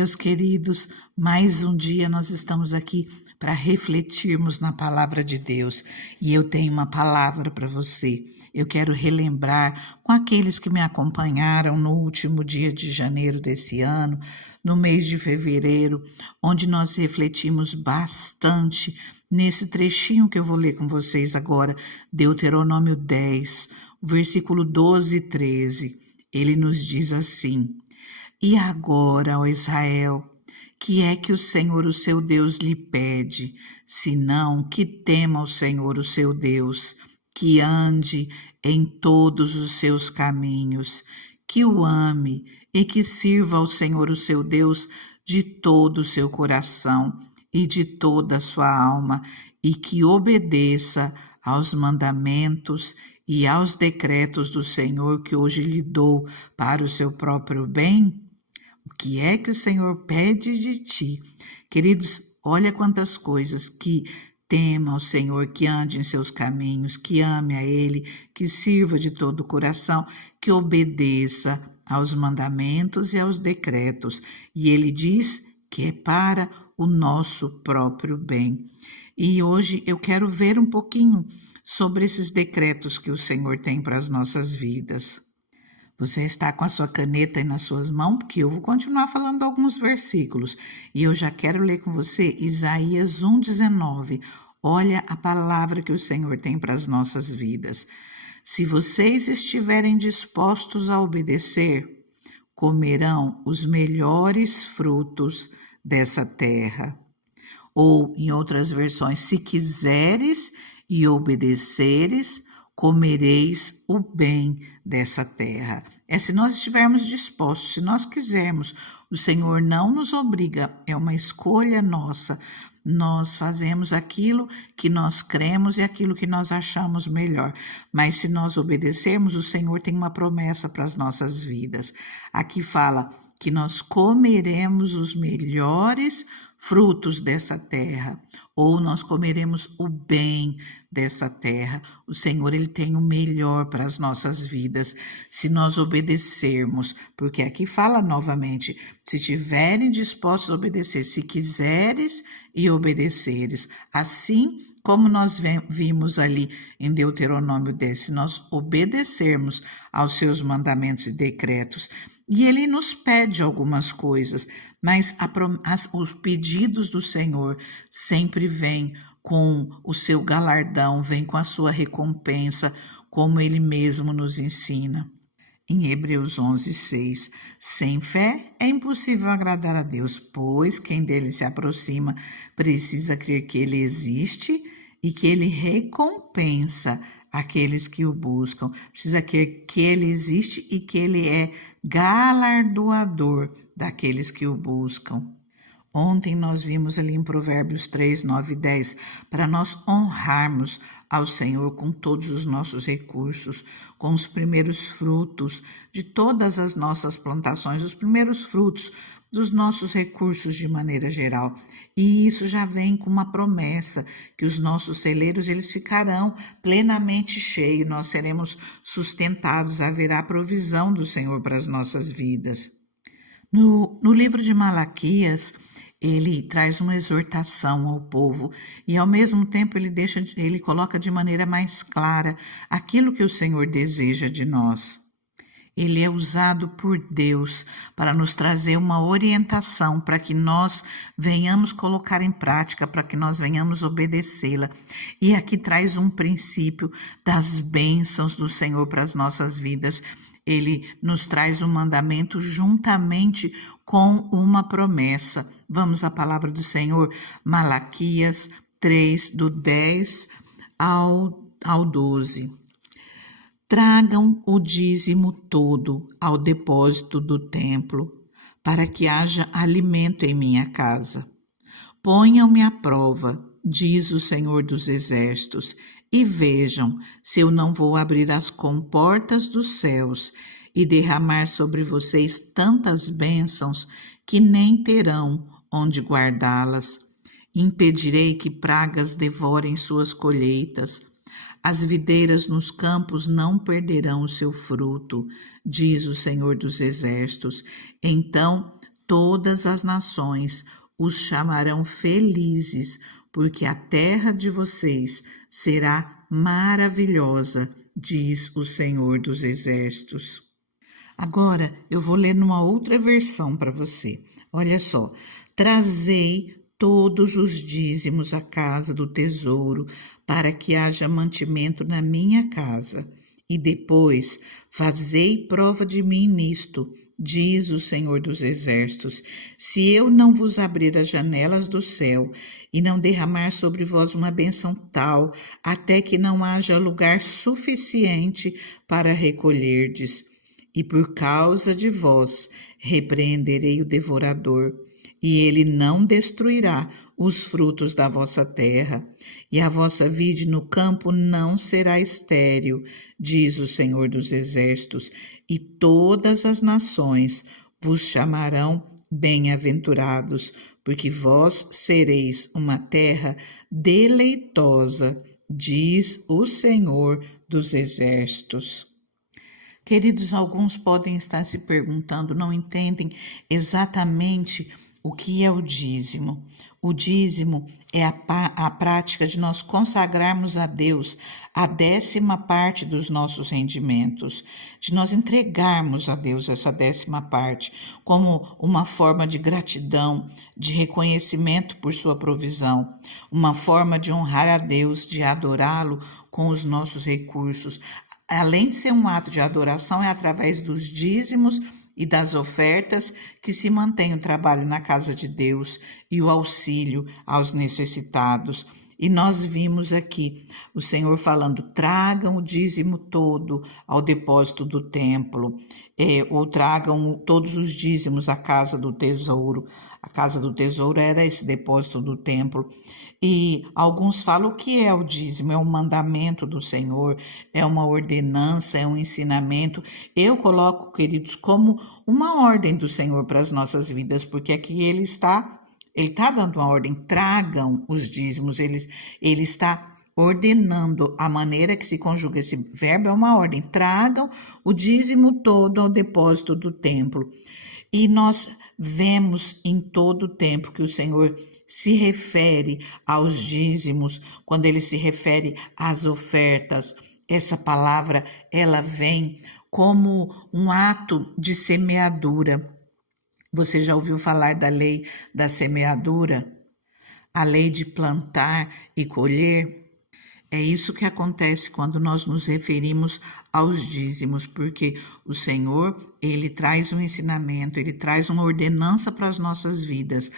meus queridos, mais um dia nós estamos aqui para refletirmos na palavra de Deus e eu tenho uma palavra para você. Eu quero relembrar com aqueles que me acompanharam no último dia de janeiro desse ano, no mês de fevereiro, onde nós refletimos bastante nesse trechinho que eu vou ler com vocês agora, Deuteronômio 10, versículo 12 e 13. Ele nos diz assim: E agora, ó Israel, que é que o Senhor, o seu Deus, lhe pede, senão que tema o Senhor, o seu Deus, que ande em todos os seus caminhos, que o ame e que sirva ao Senhor, o seu Deus, de todo o seu coração e de toda a sua alma, e que obedeça aos mandamentos e aos decretos do Senhor que hoje lhe dou para o seu próprio bem? O que é que o Senhor pede de ti? Queridos, olha quantas coisas: que tema o Senhor, que ande em seus caminhos, que ame a Ele, que sirva de todo o coração, que obedeça aos mandamentos e aos decretos. E Ele diz que é para o nosso próprio bem. E hoje eu quero ver um pouquinho sobre esses decretos que o Senhor tem para as nossas vidas. Você está com a sua caneta aí nas suas mãos, porque eu vou continuar falando alguns versículos. E eu já quero ler com você Isaías 1,19. Olha a palavra que o Senhor tem para as nossas vidas. Se vocês estiverem dispostos a obedecer, comerão os melhores frutos dessa terra. Ou, em outras versões, se quiseres e obedeceres, comereis o bem dessa terra. É se nós estivermos dispostos, se nós quisermos. O Senhor não nos obriga, é uma escolha nossa. Nós fazemos aquilo que nós cremos e aquilo que nós achamos melhor. Mas se nós obedecermos, o Senhor tem uma promessa para as nossas vidas. Aqui fala que nós comeremos os melhores frutos dessa terra, ou nós comeremos o bem dessa terra. O Senhor, Ele tem o melhor para as nossas vidas, se nós obedecermos, porque aqui fala novamente, se tiverem dispostos a obedecer, se quiseres e obedeceres, assim como nós vimos ali em Deuteronômio 10, se nós obedecermos aos seus mandamentos e decretos. E Ele nos pede algumas coisas, mas os pedidos do Senhor sempre vêm com o seu galardão, vêm com a sua recompensa, como Ele mesmo nos ensina. Em Hebreus 11:6, sem fé é impossível agradar a Deus, pois quem dele se aproxima precisa crer que Ele existe e que Ele recompensa aqueles que o buscam. Precisa crer que Ele existe e que Ele é galardoador daqueles que o buscam. Ontem nós vimos ali em Provérbios 3, 9 e 10, para nós honrarmos ao Senhor com todos os nossos recursos, com os primeiros frutos de todas as nossas plantações, os primeiros frutos dos nossos recursos de maneira geral. E isso já vem com uma promessa, que os nossos celeiros eles ficarão plenamente cheios, nós seremos sustentados, haverá provisão do Senhor para as nossas vidas. No livro de Malaquias, ele traz uma exortação ao povo e ao mesmo tempo ele coloca de maneira mais clara aquilo que o Senhor deseja de nós. Ele é usado por Deus para nos trazer uma orientação para que nós venhamos colocar em prática, para que nós venhamos obedecê-la. E aqui traz um princípio das bênçãos do Senhor para as nossas vidas. Ele nos traz um mandamento juntamente com uma promessa. Vamos à palavra do Senhor, Malaquias 3, do 10 ao 12. Tragam o dízimo todo ao depósito do templo, para que haja alimento em minha casa. Ponham-me à prova, diz o Senhor dos Exércitos, e vejam se eu não vou abrir as comportas dos céus e derramar sobre vocês tantas bênçãos que nem terão onde guardá-las. Impedirei que pragas devorem suas colheitas. As videiras nos campos não perderão o seu fruto, diz o Senhor dos Exércitos. Então todas as nações os chamarão felizes, porque a terra de vocês será maravilhosa, diz o Senhor dos Exércitos. Agora eu vou ler numa outra versão para você. Olha só: trazei todos os dízimos à casa do tesouro, para que haja mantimento na minha casa. E depois fazei prova de mim nisto, diz o Senhor dos Exércitos, se eu não vos abrir as janelas do céu e não derramar sobre vós uma bênção tal, até que não haja lugar suficiente para recolherdes. E por causa de vós repreenderei o devorador, e ele não destruirá os frutos da vossa terra, e a vossa vide no campo não será estéril, diz o Senhor dos Exércitos, e todas as nações vos chamarão bem-aventurados, porque vós sereis uma terra deleitosa, diz o Senhor dos Exércitos. Queridos, alguns podem estar se perguntando, não entendem exatamente o que é o dízimo. O dízimo é a prática de nós consagrarmos a Deus a 10ª parte dos nossos rendimentos, de nós entregarmos a Deus essa 10ª parte como uma forma de gratidão, de reconhecimento por sua provisão, uma forma de honrar a Deus, de adorá-lo com os nossos recursos. Além de ser um ato de adoração, é através dos dízimos e das ofertas que se mantém o trabalho na casa de Deus e o auxílio aos necessitados. E nós vimos aqui o Senhor falando: tragam o dízimo todo ao depósito do templo, ou tragam todos os dízimos à casa do tesouro. A casa do tesouro era esse depósito do templo. E alguns falam: o que é o dízimo? É um mandamento do Senhor, é uma ordenança, é um ensinamento. Eu coloco, queridos, como uma ordem do Senhor para as nossas vidas, porque aqui Ele está dando uma ordem: tragam os dízimos, ele está ordenando. A maneira que se conjuga esse verbo é uma ordem: tragam o dízimo todo ao depósito do templo. E nós vemos em todo o tempo que o Senhor se refere aos dízimos, quando ele se refere às ofertas. Essa palavra, ela vem como um ato de semeadura. Você já ouviu falar da lei da semeadura? A lei de plantar e colher? É isso que acontece quando nós nos referimos aos dízimos, porque o Senhor, Ele traz um ensinamento, Ele traz uma ordenança para as nossas vidas,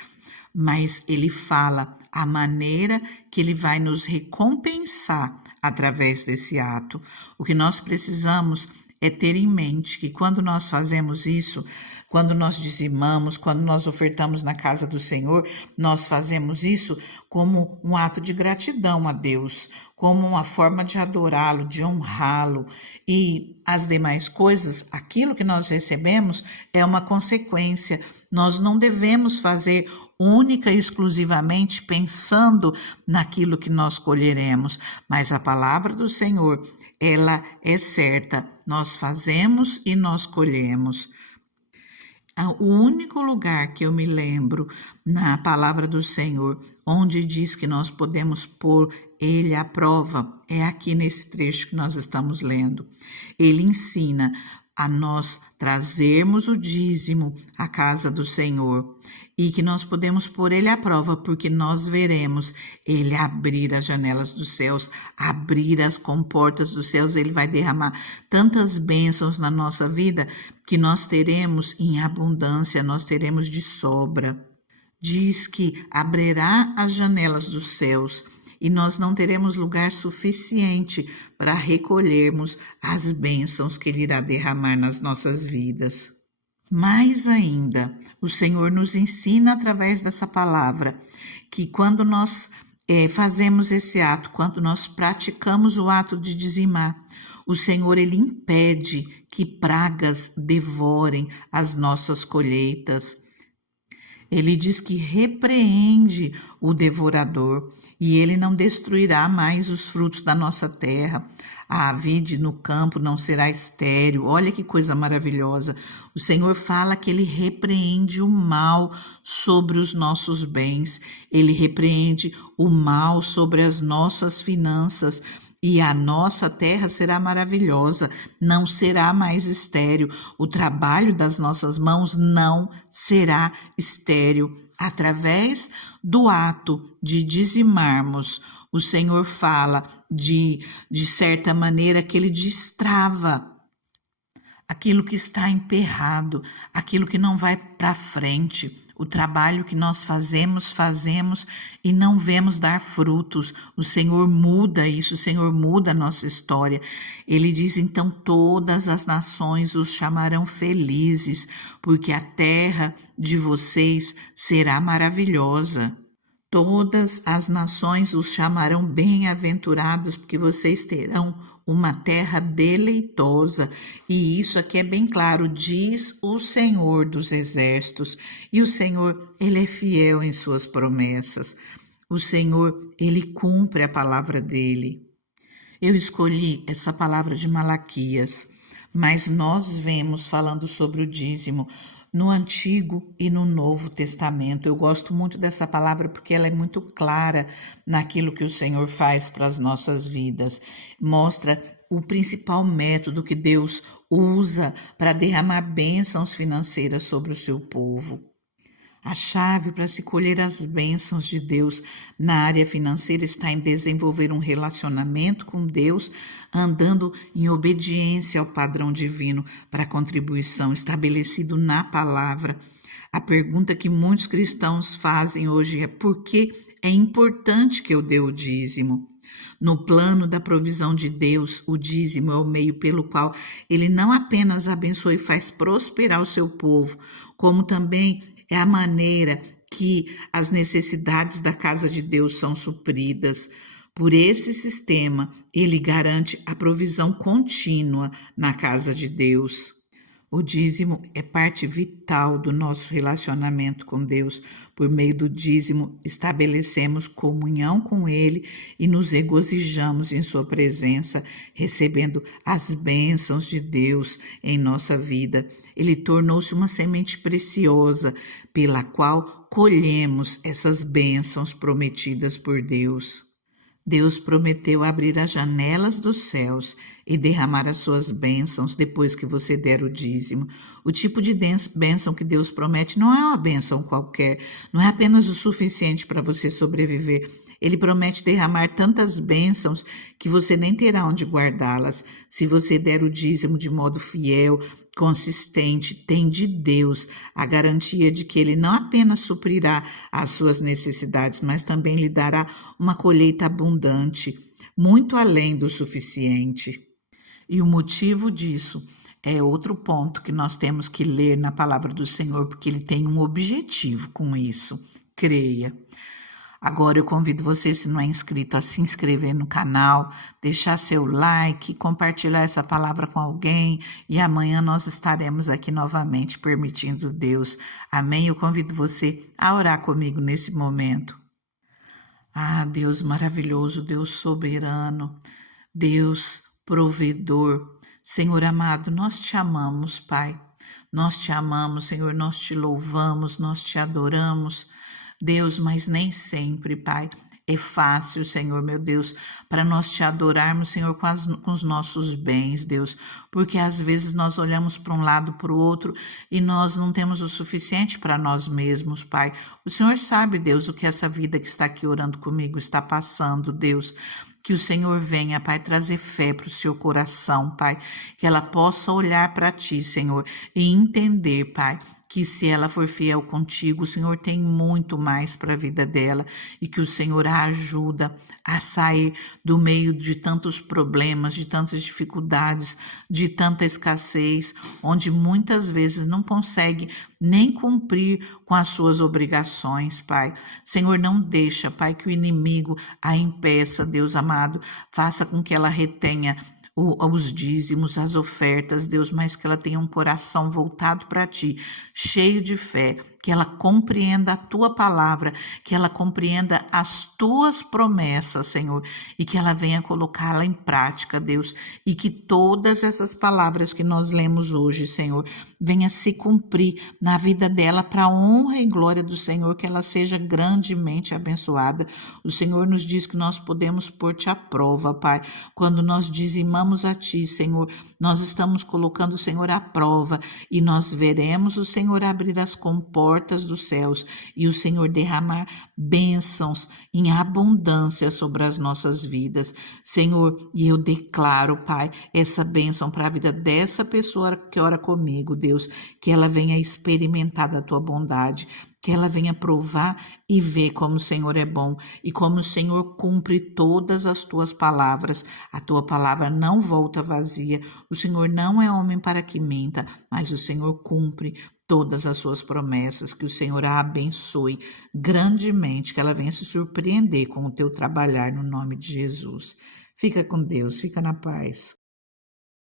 mas Ele fala a maneira que Ele vai nos recompensar através desse ato. O que nós precisamos é ter em mente que quando nós fazemos isso, quando nós dizimamos, quando nós ofertamos na casa do Senhor, nós fazemos isso como um ato de gratidão a Deus, como uma forma de adorá-lo, de honrá-lo. E as demais coisas, aquilo que nós recebemos, é uma consequência. Nós não devemos fazer única e exclusivamente pensando naquilo que nós colheremos, mas a palavra do Senhor, ela é certa. Nós fazemos e nós colhemos. O único lugar que eu me lembro na palavra do Senhor, onde diz que nós podemos pôr Ele à prova, é aqui nesse trecho que nós estamos lendo. Ele ensina a nós trazermos o dízimo à casa do Senhor e que nós podemos pôr Ele à prova, porque nós veremos Ele abrir as janelas dos céus, abrir as comportas dos céus. Ele vai derramar tantas bênçãos na nossa vida que nós teremos em abundância, nós teremos de sobra. Diz que abrirá as janelas dos céus e nós não teremos lugar suficiente para recolhermos as bênçãos que Ele irá derramar nas nossas vidas. Mais ainda, o Senhor nos ensina através dessa palavra que quando nós fazemos esse ato, quando nós praticamos o ato de dizimar, o Senhor, Ele impede que pragas devorem as nossas colheitas. Ele diz que repreende o devorador e Ele não destruirá mais os frutos da nossa terra. A vide no campo não será estéril. Olha que coisa maravilhosa. O Senhor fala que Ele repreende o mal sobre os nossos bens. Ele repreende o mal sobre as nossas finanças. E a nossa terra será maravilhosa, não será mais estéril. O trabalho das nossas mãos não será estéril. Através do ato de dizimarmos, o Senhor fala de certa maneira que Ele destrava aquilo que está emperrado, aquilo que não vai para frente. O trabalho que nós fazemos e não vemos dar frutos. O Senhor muda isso, o Senhor muda a nossa história. Ele diz, então, todas as nações os chamarão felizes, porque a terra de vocês será maravilhosa. Todas as nações os chamarão bem-aventurados, porque vocês terão uma terra deleitosa. E isso aqui é bem claro, diz o Senhor dos Exércitos. E o Senhor, Ele é fiel em suas promessas. O Senhor, Ele cumpre a palavra dEle. Eu escolhi essa palavra de Malaquias, mas nós vemos falando sobre o dízimo no Antigo e no Novo Testamento. Eu gosto muito dessa palavra porque ela é muito clara naquilo que o Senhor faz para as nossas vidas. Mostra o principal método que Deus usa para derramar bênçãos financeiras sobre o seu povo. A chave para se colher as bênçãos de Deus na área financeira está em desenvolver um relacionamento com Deus, andando em obediência ao padrão divino para a contribuição estabelecido na palavra. A pergunta que muitos cristãos fazem hoje é: por que é importante que eu dê o dízimo? No plano da provisão de Deus, o dízimo é o meio pelo qual Ele não apenas abençoa e faz prosperar o seu povo, como também é a maneira que as necessidades da casa de Deus são supridas. Por esse sistema, ele garante a provisão contínua na casa de Deus. O dízimo é parte vital do nosso relacionamento com Deus. Por meio do dízimo, estabelecemos comunhão com Ele e nos regozijamos em Sua presença, recebendo as bênçãos de Deus em nossa vida. Ele tornou-se uma semente preciosa, pela qual colhemos essas bênçãos prometidas por Deus. Deus prometeu abrir as janelas dos céus e derramar as suas bênçãos depois que você der o dízimo. O tipo de bênção que Deus promete não é uma bênção qualquer, não é apenas o suficiente para você sobreviver. Ele promete derramar tantas bênçãos que você nem terá onde guardá-las. Se você der o dízimo de modo fiel, consistente, tem de Deus a garantia de que Ele não apenas suprirá as suas necessidades, mas também lhe dará uma colheita abundante, muito além do suficiente. E o motivo disso é outro ponto que nós temos que ler na palavra do Senhor, porque Ele tem um objetivo com isso. Creia. Agora eu convido você, se não é inscrito, a se inscrever no canal, deixar seu like, compartilhar essa palavra com alguém e amanhã nós estaremos aqui novamente, permitindo Deus. Amém? Eu convido você a orar comigo nesse momento. Ah, Deus maravilhoso, Deus soberano, Deus provedor. Senhor amado, nós te amamos, Pai. Nós te amamos, Senhor, nós te louvamos, nós te adoramos. Deus, mas nem sempre, Pai, é fácil, Senhor, meu Deus, para nós te adorarmos, Senhor, com os nossos bens, Deus, porque às vezes nós olhamos para um lado, para o outro, e nós não temos o suficiente para nós mesmos, Pai. O Senhor sabe, Deus, o que essa vida que está aqui orando comigo está passando, Deus. Que o Senhor venha, Pai, trazer fé para o seu coração, Pai, que ela possa olhar para ti, Senhor, e entender, Pai, que se ela for fiel contigo, o Senhor tem muito mais para a vida dela e que o Senhor a ajuda a sair do meio de tantos problemas, de tantas dificuldades, de tanta escassez, onde muitas vezes não consegue nem cumprir com as suas obrigações, Pai. Senhor, não deixa, Pai, que o inimigo a impeça, Deus amado, faça com que ela retenha os dízimos, as ofertas, Deus, mas que ela tenha um coração voltado para ti, cheio de fé, que ela compreenda a tua palavra, que ela compreenda as tuas promessas, Senhor, e que ela venha colocá-la em prática, Deus, e que todas essas palavras que nós lemos hoje, Senhor, venha se cumprir na vida dela para a honra e glória do Senhor, que ela seja grandemente abençoada. O Senhor nos diz que nós podemos pôr-te à prova, Pai. Quando nós dizimamos a Ti, Senhor, nós estamos colocando o Senhor à prova e nós veremos o Senhor abrir as comportas dos céus e o Senhor derramar bênçãos em abundância sobre as nossas vidas, Senhor. E eu declaro, Pai, essa bênção para a vida dessa pessoa que ora comigo, Deus, que ela venha experimentar da Tua bondade, que ela venha provar e ver como o Senhor é bom e como o Senhor cumpre todas as tuas palavras. A tua palavra não volta vazia. O Senhor não é homem para que minta, mas o Senhor cumpre todas as suas promessas. Que o Senhor a abençoe grandemente, que ela venha se surpreender com o teu trabalhar no nome de Jesus. Fica com Deus, fica na paz.